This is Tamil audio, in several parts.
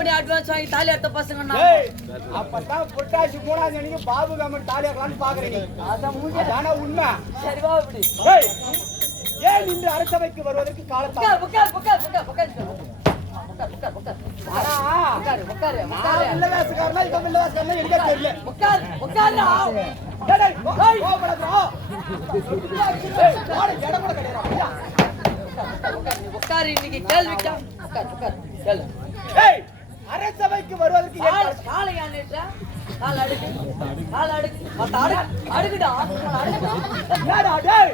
பண்ணி அட்வான்ஸ் வாங்கி தாலி எடுத்த பசங்க அப்பதான் புட்டாசி மூணாம் தேதி பாபு கம்மன் தாலி எடுக்கலாம்னு பாக்குறீங்க அதான உண்மை சரி வா இப்படி ஏன் இன்று அரசவைக்கு வருவதற்கு காலத்தால் உட்காரு இன்னைக்கு கேள்விக்கா உட்காரு உட்காரு கேள்வி அரசவைக்கு வருவதற்கு காலையா நேற்றா கால் அடுக்கு. கால் அடுக்கு. மத்த அடுக்கு அடுக்குடா. என்னடா டேய்?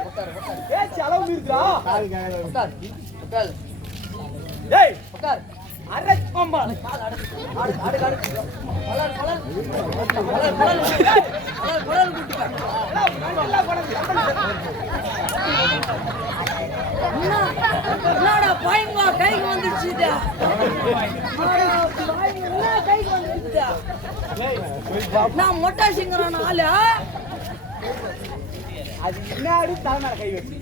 பேச்சு அளவு இருக்குடா? உட்கார். உட்கார். டேய் உட்கார். என்னடா பயங்கா கைக்கு வந்துருச்சுடா. நான் மொட்டா சிங்கிற நாள் அது முன்னாடி தலைமை கை வச்சு.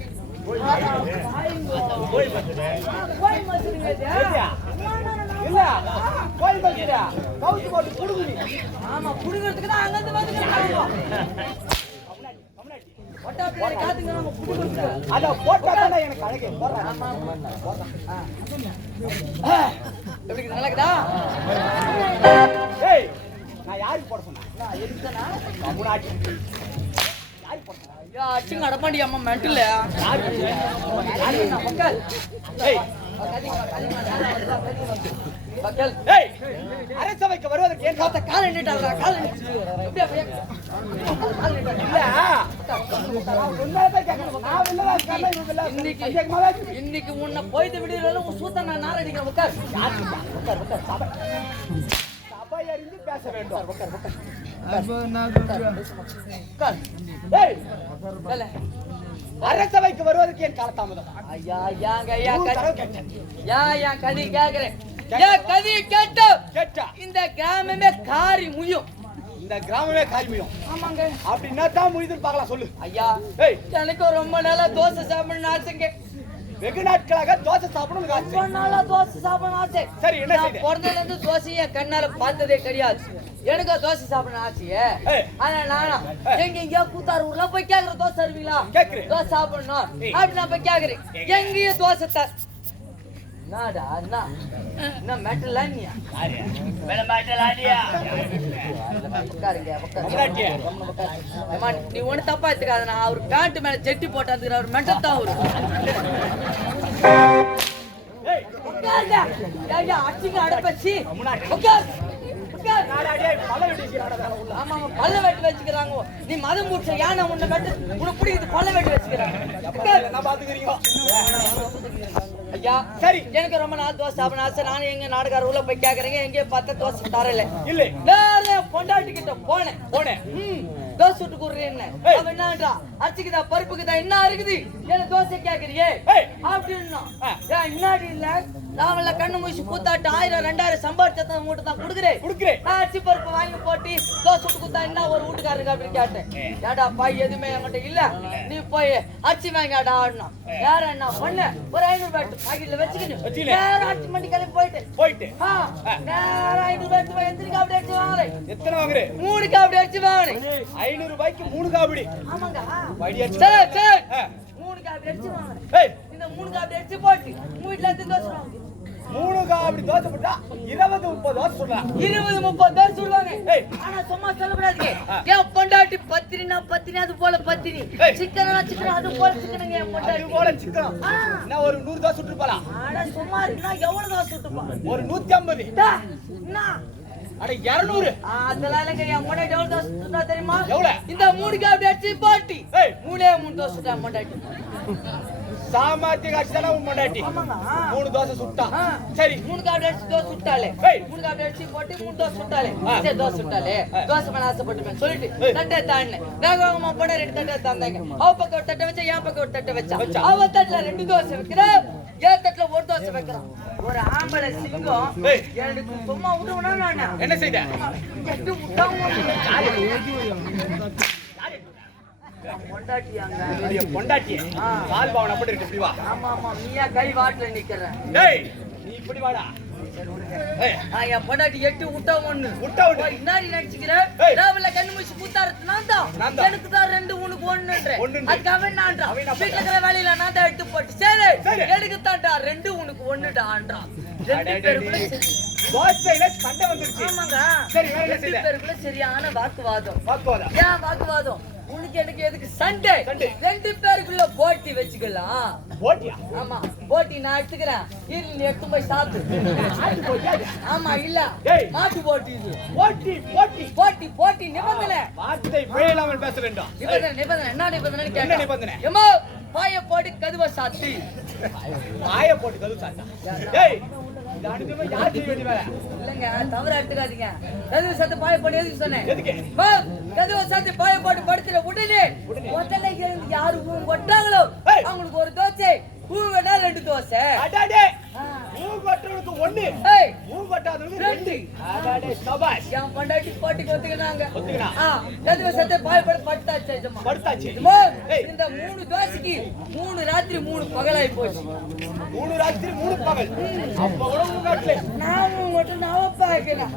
எனக்கு யாரு போட சொன்னா எதுக்குனா தமிழ்நாட்டு யாரு போட சொன்னா ஐயா அச்சிங்க அடப்பாண்டி அம்மா அரசவைக்கு வருவதற்கு ஏன் காத்த கால் இன்னைக்கு உன்னை போய்த்து விடுறதுல சூத்த நான் நாரடிக்கிறேன் உட்கார். உட்கார் உட்கார் சபை அறிந்து பேச வேண்டும். அரசவைக்கு வருவதற்கு என் காலதாமதம். ஐயா யாங்க ஐயா யா யா கதி கேக்குறேன். கதி கேட்ட? கேட்டா? இந்த கிராமமே காரி முயும். இந்த கிராமமே காய்மியும் ஆமாங்க. அப்படின்னா தான் முடியுதுன்னு பார்க்கலாம் சொல்லு. ஐயா ஏய்! எனக்கு ரொம்ப நாளா தோசை சாப்பிடணும்னு ஆசைங்க. வெகு நாட்களாக தோசை சாப்பிடணும் ஆசை ரொம்ப நாளா தோசை சாப்பிடணும் ஆசை சரி, என்ன? பிறந்ததுல இருந்து தோசையை கண்ணால பார்த்ததே கிடையாது எனக்கு தோசை சாப்பிடணும் ஆசையே. ஆனா நானா எங்க எங்கேயோ கூத்தார் ஊர்ல போய் கேக்குற தோசை தருவீங்களா. தோசை சாப்பிடணும். அப்படி நான் போய் கேக்குறேன் எங்கேயும் தோசை என்னடா என்ன? என்ன மெட்டலானியா அம்மா நீ ஒண்ணு தப்பா எடுத்துக்காதண்ணா நான் அவர் பேண்ட் மேல ஜெட்டி போட்டு அவர் மெட்டல் தான் அவரு. அடிச்சுங்க அடப்பச்சி. உட்கார். பல்ல வெட்டி வச்சுக்கிறாங்க. நீ மதம் முடிச்ச யானை உன்னை வெட்டு உனக்கு பிடிக்குது பல்ல வெட்டி வச்சுக்கிறாங்க. ஐயா சரி எனக்கு ரொம்ப நாள் தோசை சாப்பிட ஆசை நானும் எங்க நாடுகார உள்ள போய் கேக்குறேங்க. எங்கேயும் பார்த்தா தோசை தரல இல்லை. நேரா பொண்டாட்டி கிட்ட போனேன். போனேன். தோசை சுட்டு கொடுறேன் என்ன? ஏய். அவன் என்னன்றா? அரிசிக்குதா பருப்புக்குதா என்ன இருக்குது? என்ன தோசை கேக்குறியே. அப்படின்னா இன்னாடி இல்ல? நாவல கண்ணு மூசி பூத்தாட்டு ஆயிரம் ரெண்டாயிரம் சம்பாதிச்சத உங்ககிட்ட தான் கொடுக்குறேன். குடுக்குறேன். நான் அரிசி பருப்பு வாங்கி போட்டு தோசை சுட்டு கொடுத்தா என்ன ஒரு வீட்டுக்காரங்க அப்படின்னு கேட்டேன். ஏடா பாய் எதுவுமே என்கிட்ட இல்ல. நீ போய் அரிசி வாங்காடா ஆடணும் வேற என்ன பண்ண? ஒரு ஐநூறு ரூபாய் பாக்கெட்ல வச்சுக்கினு. வேற அரிசி மண்டி கிளம்பி போயிட்டு. போயிட்டு. ஆ, நேரா ஐநூறு ரூபாய் எடுத்து எத்தனை காப்பி அடிச்சு வாங்கினேன் எத்தனை வாங்குறே? மூணு காப்பி அடிச்சு வாங்கினேன் ஐநூறு ரூபாய்க்கு மூணு காபடி ஆமாங்க. சரி சரி. மூணு காப்பி அடிச்சு வாங்கினேன் இந்த மூணு காப்பி அடிச்சு போட்டு வீட்டுல இருந்து தோசை வாங்க மூணு காபடி தோசை போட்டா இருபது முப்பது தோசை சொல்லலாம் இருபது முப்பது தோசை சொல்லுவாங்க. ஏய். ஆனா சும்மா சொல்லக்கூடாதுங்க. என் பொண்டாட்டி பத்திரினா பத்தினி அது போல பத்தினி. சிக்கனா சிக்கன் அது போல சிக்கனுங்க என் பொண்டாட்டி. போல. என்ன ஒரு நூறு தோசை சுட்டுருப்பாளா ஆனா சும்மா இருக்குன்னா எவ்வளவு தோசை சுட்டுப்பா? ஒரு நூத்தி ஐம்பது என்ன? அட இருநூறு. அதெல்லாம் இல்லைங்க. என் பொண்டாட்டி எவ்வளவு தோசை சுட்டா தெரியுமா? எவ்வளவு? இந்த மூணு அடிச்சு போட்டி. மூணே மூணு தோசை சுட்டா பொண்டாட்டி. சாமர்த்திய காட்சி உன் பொண்டாட்டி. மூணு தோசை சுட்டா. சரி மூணு காப்பி அடிச்சு தோசை சுட்டாலே. மூணு காப்பி அடிச்சு போட்டு மூணு தோசை சுட்டாலே. சரி தோசை சுட்டாலே. தோசை மேல ஆசைப்பட்டுமே சொல்லிட்டு. தட்டை தாண்டினேன் வேக வேகமா போட ரெண்டு தட்டை தந்தாங்க அவ பக்கம் ஒரு தட்டை வச்சா என் பக்கம் ஒரு தட்டை வச்சா. அவ தட்டுல ரெண்டு தோசை வைக்கிறேன் என் தட்டுல ஒரு தோசை வைக்கிறான் ஒரு ஆம்பளை சிங்கம். எனக்கு சும்மா விடுவேனா நானு என்ன செய்த என்னுடைய பொண்டாட்டிய. ஆ. பால் பாவன் அப்படி இருக்கு இப்படி வா. ஆமா ஆமா நீயா கை வாட்டுல நிக்கிறேன் டேய் நீ இப்படி வாடா. என் பொண்டாட்டி எட்டு விட்டா ஒண்ணு. விட்டா. ஓ, இன்னாடி நடிச்சுக்கிற? ஏய். ராவில கண்ணு மூச்சு பூத்தாரத்து நான் தான். எனக்கு ரெண்டு உனக்கு ஒண்ணுன்ற ஒண்ணுன்ற. அதுக்கு அவன் நான்றான் அவன் என்ன வீட்டுல இருக்கிற வேலையில நான் தான் எடுத்து போட்டு. சரி. சரி. எனக்கு தான்டா ரெண்டு உனக்கு ஒண்ணுடான்றான் ரெண்டு. பேருக்குள்ள சரி. தோசையில சண்டை வந்துருச்சு. ஆமாங்க. சரி, வேற என்ன ரெண்டு செய்த? பேருக்குள்ள சரியான வாக்குவாதம். வாக்குவாதம். ஏன் வாக்குவாதம்? உனக்கு எனக்கு எதுக்கு? சண்டை. ரெண்டு பேருக்குள்ள போட்டி வச்சுக்கலாம். போட்டியா? ஆமா போட்டி நான் எடுத்துக்கிறேன். இரு நீ எடுத்து போய் சாப்பிடு. ஆமா இல்ல. மாட்டு போட்டி இது. போட்டி போட்டி. போட்டி போட்டி நிபந்தனை. வார்த்தை பிழையில்லாமல் பேச வேண்டும் நிபந்தனை நிபந்தனை. என்ன நிபந்தனை கேட்டா? நிபந்தனை? ஏம்மா பாய போட்டு கதுவ சாத்தி. வாய போட்டு கது சாட்டா ஏய். இல்லங்க தவறா எடுத்துக்காதீங்க. கதுவ சாத்தி பாய போட்டு எதுக்கு சொன்னேன்? கதுவ சாத்தி பாய போட்டு படுத்துற உடனே. முதல்ல இருந்து யாரு ஊ கொட்டாங்களோ. அவங்களுக்கு ஒரு தோசை. ஊ வேணா ரெண்டு தோசை. மூ கொட்டுறதுக்கு ஒண்ணு. மூ கொட்டாதவனுக்கு ரெண்டு. என் பொண்டாட்டி போட்டிக்கு ஒத்துக்கினாங்க கதுவ சாத்தி பாய போட்டு படுத்தாச்சு. படுத்தாச்சு. இந்த மூணு தோசைக்கு மூணு ராத்திரி மூணு பகலாய் போச்சு. மூணு ராத்திரி மூணு பகல். அப்ப கூட மூ காட்டல. நானும் மட்டும் நான் பாக்கிறேன்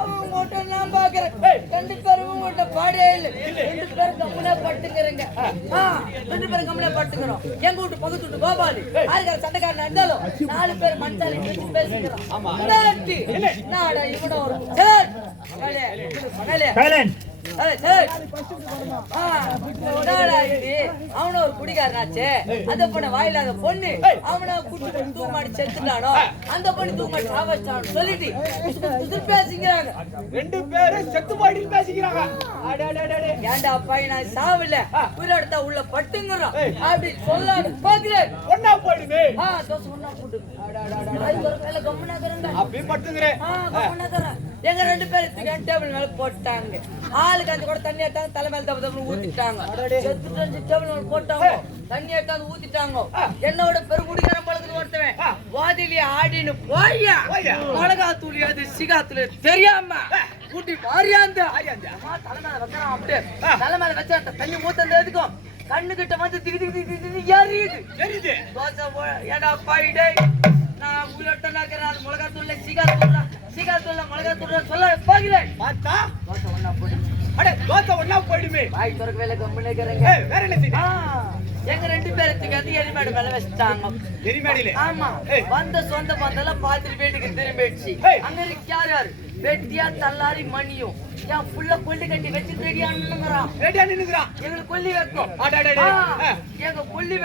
அவன் மட்டும் நான் பாக்குறேன். ரெண்டு பேரும் உங்கள்கிட்ட பாடே இல்லை. ரெண்டு பேரும் கம்முனா பட்டுக்கிறேங்க ரெண்டு பேரும் கம்முனா பட்டுக்கிறோம் எங்க வீட்டு பக்கத்து வீட்டு கோபாலு. ஆறுகார சண்டைக்காரன் இருந்தாலும் நாலு பேர் வச்சு பேசிக்கிறோம். நாடா இவனும் ஒரு சார் அவனும் ஒரு குடிகாரனாச்சே அந்த பொண்ணு வாயில்லாத பொண்ணு அவனை தூக்கு மாட்டி செத்துட்டானோ அந்த பொண்ணு தூக்கு மாட்டி சாவச்சிட்டானு சொல்லிட்டு பேசிக்கிறாங்க ரெண்டு பேரும் செத்து போயிட்டு பேசிக்கிறாங்க ஏன்டா அப்பா நான் சாவல உயிரோட உள்ள பட்டுங்கிறோம் அப்படி சொல்லான்னு பாக்குறேன் ஒண்ணா போயிடுமே போட்டு. அப்படி கம்முனாக்குறேன். எங்க ரெண்டு பேரும் டேபிள் மேல போட்டாங்க. ஆளுக்கு அந்த கூட தண்ணி எடுத்தாங்க தலை மேல தப்பு தப்பு ஊத்திட்டாங்க. டேபிள் மேல போட்டாங்க. தண்ணி எடுத்தாந்து ஊத்திட்டாங்க. என்னோட பெருங்குடிக்கார பழக்கத்து ஒருத்தவன். வாதிலி ஆடின்னு போய்யா. மிளகா தூள் எது சிகா தூள் தெரியாம ஊட்டி மாறியாந்த தலை மேல வைக்கிறான் அப்படியே. தலை மேல வச்சா அந்த தண்ணி ஊத்தந்த எதுக்கும்? கண்ணு கிட்ட வந்து திகி திகி திகி எரியுது. தெரியுது தோசை ஏடா பாயிடே நான் உயிரோட்ட நாக்கிறேன் அது மிளகா தூள்ல சீகா தூள்ல சீகா தூள்ல மிளகா தூள்ல சொல்ல போகிறேன். பார்த்தா தோசை ஒண்ணா போடு. அட தோசை ஒண்ணா போயிடுமே. வாய் திறக்க வேலை கம்முன்னு இருக்கிறேங்க வேற என்ன செய்ய எங்க ரெண்டு பேரத்துக்கு வந்து எரிமேடு மேல வச்சுட்டாங்க? எரிமேடியில ஆமா. வந்த சொந்த பந்தெல்லாம் பார்த்துட்டு வீட்டுக்கு திரும்பிடுச்சு. அங்க இருக்கு யார் யாரு? வெட்டியா தள்ளாரி மணியும். என் புள்ள கொல்லி கட்டி வச்சு ரெடியா எங்களுக்கு கொல்லி வைக்கும். எங்க கொல்லி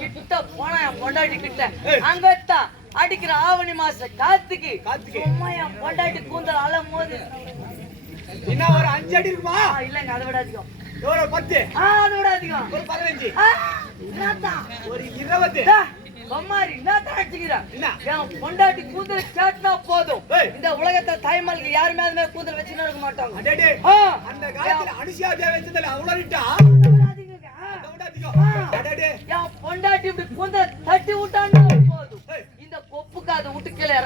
கிட்ட போனா என் பொண்டாட்டி கிட்ட. ஏய். அங்கத்தான் அடிக்கிற ஆவணி மாச காத்துக்கு. சும்மா என் பொண்டாட்டி கூந்தல் அழும் போது என்ன ஒரு அஞ்சு அடி இருக்குமா? இல்லைங்க அதை விட அதிகம். ஒரு பத்து? அதை விட அதிகம். ஒரு பதினஞ்சு? ஒரு இருபது. கம்மாரி என்னத்தான் அடிச்சுக்கிறேன்? என்ன? என் பொண்டாட்டி கூந்தல் கேட்டா போதும். இந்த உலகத்தை தாய்மார்களுக்கு யாருமே அது மாதிரி கூந்தல் வச்சுன்னு இருக்க மாட்டாங்க. அந்த காலத்துல அனுசியா தேவை வச்சதுல என் பொண்டாட்டி இப்படி கூந்தல் தட்டி விட்டான்னா போதும் ஏய். இந்த கொப்புக்கு அதை விட்டு கீழே இறங்காது அடடே, பொண்டாட்டியே. இதுக்கான amount இது போட மாட்டேன். ஏய், ஆ,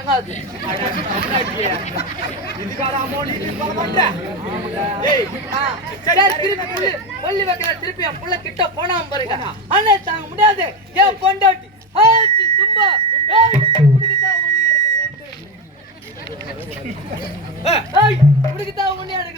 சரி திருப்பி புள்ளி வைக்கிற திருப்பி என் புள்ள கிட்ட போனா பாருங்க அண்ணன் தாங்க முடியாது என் பொண்டாட்டி ஆச்சி தும்பா ஏய், உனக்குத்தான் ஒண்ணு எனக்கு ரெண்டு. ஏய், ஏய், உனக்குத்தான் ஒண்ணு எனக்கு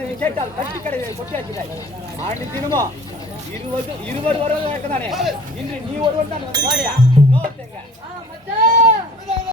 காலத்தமிழ் கேட்டால் கட்டி கடையை கொட்டியாக்கிறாய் ஆண்டு தினமும் இருபது இருபது வருவதாக தானே இன்று நீ ஒருவன் தான் வந்து